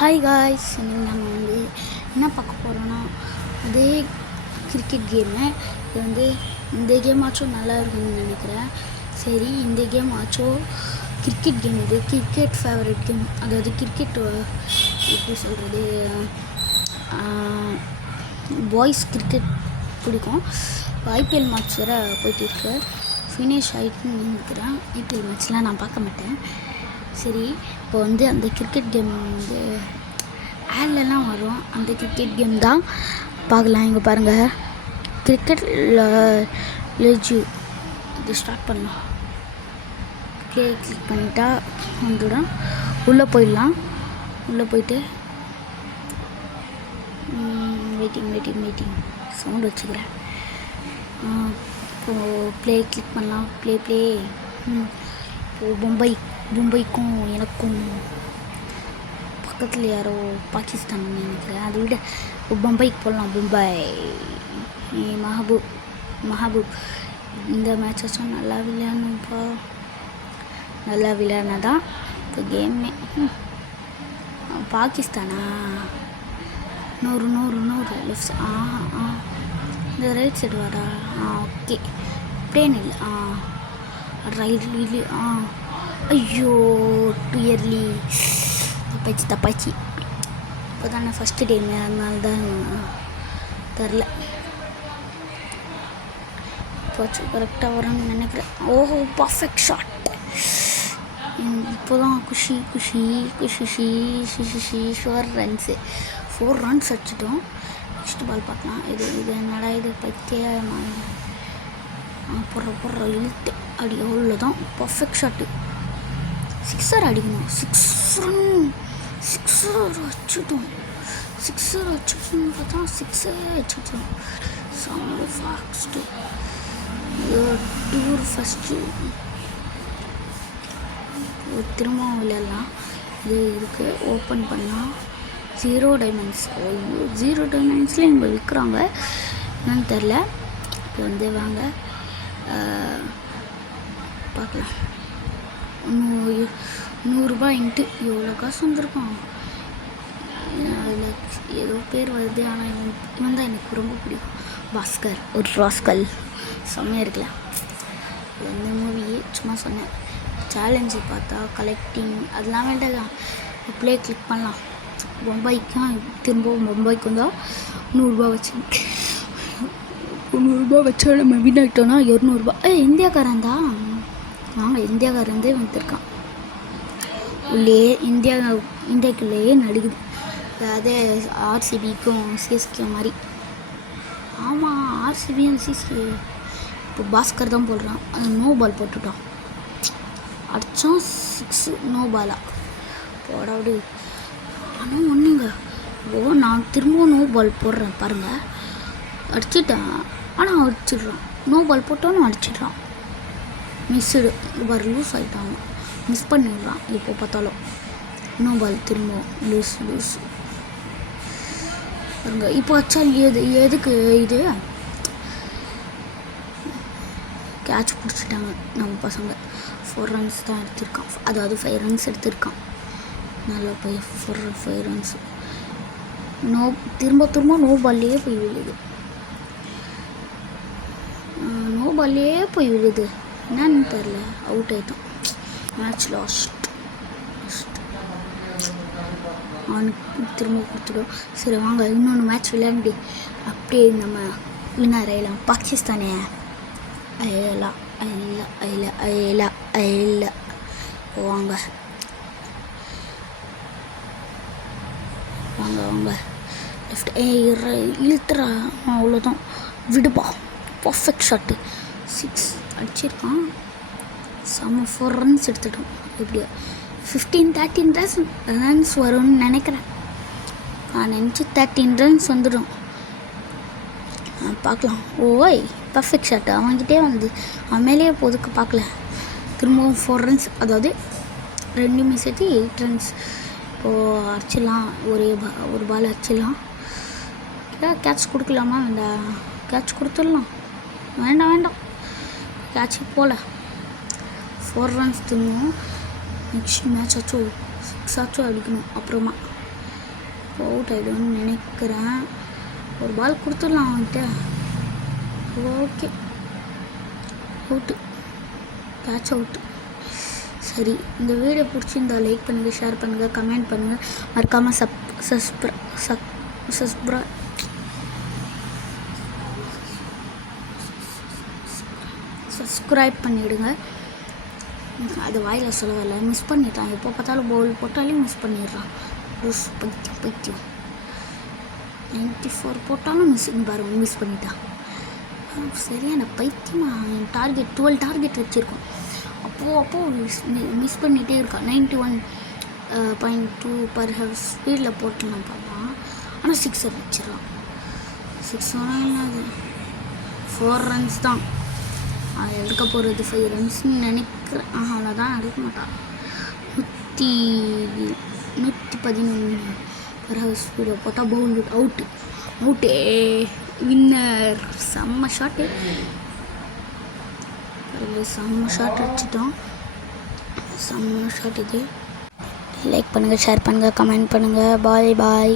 Hi guys, இன்னைக்கு நம்ம என்ன பார்க்க போகிறோன்னா அதே கிரிக்கெட் கேமு. இது இந்த கேம் ஆச்சும் நல்லா இருக்கும்னு நினைக்கிறேன். சரி, இந்த கேம் ஆச்சும் கிரிக்கெட் கேம். இது கிரிக்கெட் ஃபேவரட் கேம். அதாவது கிரிக்கெட் எப்படி சொல்கிறது, பாய்ஸ் கிரிக்கெட் பிடிக்கும். ஐபிஎல் மேட்ச் வேறு போயிட்டு இருக்கு. ஃபினிஷ் ஆகிட்டுன்னு நினைக்கிறேன். ஐபிஎல் மேட்ச்லாம் நான் பார்க்க மாட்டேன். சரி, இப்போ அந்த கிரிக்கெட் கேம் ஆட்லலாம் வரும். அந்த கிரிக்கெட் கேம் தான் பார்க்கலாம். இங்கே பாருங்கள், கிரிக்கெட் லெஜு இது ஸ்டார்ட் பண்ணலாம். கிளிக் பண்ணிட்டா வந்துடும். உள்ளே போயிடலாம். உள்ளே போயிட்டு வெயிட்டிங் சவுண்ட் வச்சுக்கிறேன். இப்போது ப்ளே கிளிக் பண்ணலாம். ப்ளே இப்போது மும்பைக்கும் எனக்கும் பக்கத்தில் யாரோ பாகிஸ்தான் நினைக்கிறேன். அதை விட மும்பைக்கு போடலாம். மும்பை மஹபூப் இந்த மேட்சாச்சும் நல்லா விளையாடணும்ப்பா. நல்லா விளையாடினாதான் இப்போ கேமே. பாகிஸ்தானா? நூறு லெஃப்ட். இந்த ரைட் சைடு வாடா. ஓகே, பிளேன் இல்லை. ரைட். ஐயோ, டூ இயர்லி தப்பாச்சு. இப்போ தானே ஃபஸ்ட்டு டைம், அதனால தான் தெரில. போச்சு, கரெக்டாக வரும்னு நினைக்கிறேன். ஓஹோ, பர்ஃபெக்ட் ஷாட். இப்போ தான் குஷி 4 ரன்ஸ் அடிச்சிட்டோம். நெக்ஸ்ட் பால் பார்க்கலாம். இது என்னடா இது பைத்தியமாக போடுற இழுத்து அடி. அவ்வளோதான், பர்ஃபெக்ட் ஷாட்டு. சிக்ஸர் அடிக்கணும். சிக்ஸர் வச்சுட்டோம் பார்த்தா சிக்ஸரே வச்சுட்டோம். செம்ம ஃபாஸ்ட்டு. டூர் ஃபஸ்ட்டு திரும்பவும் விளையாடலாம். இது இருக்குது, ஓப்பன் பண்ணலாம். 0 டைமண்ட்ஸ். ஐயோ, 0 டைமண்ட்ஸில் இங்கே விற்கிறாங்க, என்னன்னு தெரில. இப்போ வாங்க பார்க்கலாம். 100 ரூபாய் இன்ட்டு எவ்வளோ காசு வந்திருக்கான். அதில் ஏதோ பேர் வருது, ஆனால் இவன் தான் எனக்கு ரொம்ப பிடிக்கும். பாஸ்கர் ஒரு ராஸ்கல். செம்மையாக இருக்கலாம். இந்த மூவியே சும்மா சொன்னேன். சேலஞ்சு பார்த்தா கலெக்டிங் அதெல்லாம் வேண்டாம். ப்ளே கிளிக் பண்ணலாம். திரும்பவும் மும்பைக்கு வந்தால் 100 ரூபா வச்சு 100 ரூபா வச்சா நம்ம வின் ஆகிட்டோன்னா 200 ரூபா. இந்தியாக்காரன் தான். இந்தியாக்காரன் வந்துருக்கான். உள்ளே இந்தியாக்குள்ளேயே நடுக்குது. அதாவது ஆர்சிபிக்கும் சிஎஸ்கே மாதிரி. ஆமாம், ஆர்சிபியும் சிஎஸ்கே. இப்போ பாஸ்கர் தான் போடுறான். நோ பால் போட்டுட்டான். அடித்தான் 6. நோ பாலா போடாவிடு. ஆனால் ஒன்றுங்க, நான் திரும்பவும் நோ பால் போடுறேன் பாருங்கள். அடிச்சிட்டேன், ஆனால் அடிச்சிடுறான். நோ பால் போட்டாலும் அடிச்சிடுறான். மிஸ்ஸுடு பார், லூஸ் ஆகிட்டாங்க. மிஸ் பண்ணிடுறான். இப்போ பார்த்தாலும் நோ பால். திரும்பவும் லூஸ் பாருங்க. இப்போ வச்சா எதுக்கு இது கேட்ச் பிடிச்சிட்டாங்க நம்ம பசங்க. 4 ரன்ஸ் தான் எடுத்திருக்கான். அதாவது 5 ரன்ஸ் எடுத்திருக்கான். நல்லா போய் 5 ரன்ஸ். திரும்ப நோ பால்லையே போய் விழுது. என்னன்னு தெரில. அவுட் ஆகிட்டோம். Match last. அவனுக்கு திரும்ப கொடுத்துடும். சரி வாங்க, இன்னொன்று மேட்ச் விளையாண்டு அப்படியே நம்ம வின்னர் ஆயிடலாம். பாகிஸ்தானே அயலா வாங்க லெஃப்ட். இழுத்துறா. அவ்வளோதான், விடுப்பா. Perfect shot. 6 அடிச்சிருக்கான். செம்ம 4 ரன்ஸ் எடுத்துட்டோம். எப்படியோ 13 ரன்ஸ் வரும்னு நினைக்கிறேன். நான் நினச்சி 13 ரன்ஸ் வந்துடும். பார்க்கலாம். ஓய், பர்ஃபெக்ட் ஷாட்டு. அவன்கிட்டே அவன் மேலேயே போதுக்கு பார்க்கல. திரும்பவும் 4 ரன்ஸ், அதாவது 2 சேர்த்து 8 ரன்ஸ். இப்போது அடிச்சிடலாம். ஒரு பால் அடிச்சிடலாம். கேட்ச் கொடுக்கலாமா? வேண்டாம். கேட்ச் கொடுத்துடலாம். வேண்டாம், கேட்சு போகல. 4 ரன்ஸ் திரும்பவும். நெக்ஸ்ட் மேட்ச் 6 அடிக்கணும். அப்புறமா அவுட் ஆகிடும்னு நினைக்கிறேன். ஒரு பால் கொடுத்துடலாம் அவன்கிட்ட. Okay, out, catch out. சரி, இந்த வீடியோ பிடிச்சிருந்தா லைக் பண்ணுங்கள், ஷேர் பண்ணுங்கள், கமெண்ட் பண்ணுங்கள், மறக்காமல் சப்ஸ்கிரைப் பண்ணிவிடுங்க. அது வாயில் சொல்லவில்லை, மிஸ் பண்ணிட்டான். எப்போ பார்த்தாலும் பவுல் போட்டாலே மிஸ் பண்ணிடுறான். லூஸ் பைத்தியம் 94 போட்டாலும் மிஸ் பண்ணிட்டான். சரியான பைத்தியமா. என் டார்கெட் 12 டார்கெட் வச்சுருக்கோம். அப்போது மிஸ் பண்ணிகிட்டே இருக்கான். 91.2 பர் ஹவர் ஸ்பீடில் போட்டுலாம் பார்ப்பான். ஆனால் 6 வச்சிடலாம். 6 ஆனால் என்ன, அது 4 ரன்ஸ் தான். அது எடுக்க போகிறது 5 ரன்ஸ்ன்னு நினைக்கிறேன். அவ்வளோதான், எடுக்க மாட்டான். 111 பர் ஹவர் ஸ்பீடில் போட்டால் பவுல் அவுட்டே, வின்னர். செம்ம ஷாட்டு, செம்ம ஷாட் அடிச்சிட்டோம். செம்ம ஷாட் இது. லைக் பண்ணுங்கள், ஷேர் பண்ணுங்கள், கமெண்ட் பண்ணுங்கள். பாய்.